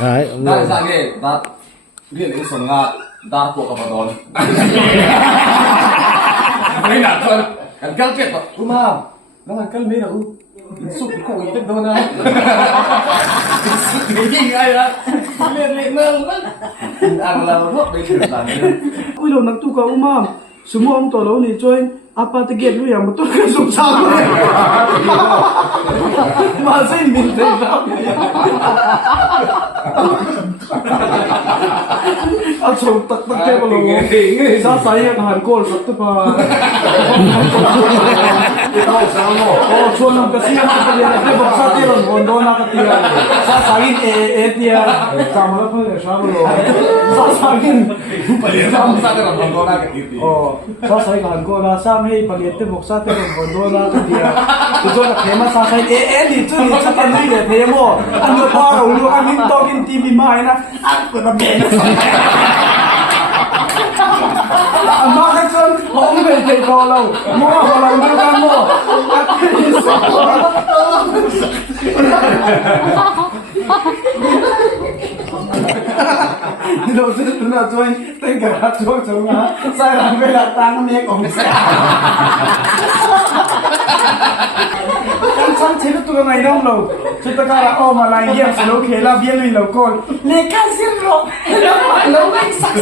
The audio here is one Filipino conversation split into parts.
Dari sage dat dia ni songa dar ko kapadon. Ay na kon. Kan kalpet pa. Umam. Naman kalme na Sup ko itet do na. Hindi ay le nang. Ang lawan ho be lang. Uy lo nagtuka umam. Sumo ang tolo ni join apa tiget lu yang betul kan susah. Masih minta. Atau tak ke belum. Saya kan kol satu pa. Oh, chuan ang kasihan sa dia na baksa tiron bondo na katiya. Sasayin dia. Kamala pa siya lo. Sasayin. Sa tiron bondo na katiya. Oh, sasayin kan ko na sa may paliete baksa tiron bondo na katiya. Ito na tema sasayin dito kan ni de mo. Ano pa ulo ang togin TV mai na. Ako na ben. Ang bakit son, kung may take follow, walang bukan mo. Dilo sa na join, tengah atong nga, sa rame latang ni kong. Kan san chilo tu ngai dong lo. Chita kara o malai game se lo khela bien lui lo kol. Le kan sin ro. Lo ngai sak.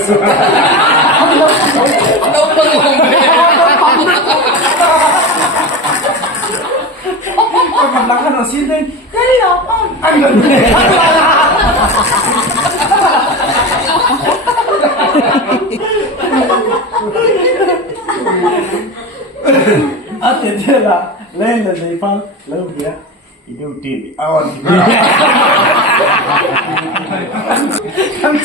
Kamlang kan sin den. Dali lo. Ang Ate tela, lên là gì phân, lâu kìa, yêu tìm awan. Kan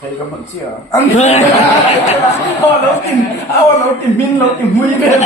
thấy các bạn chưa? Awan lâu tìm min lâu tìm mũi bên.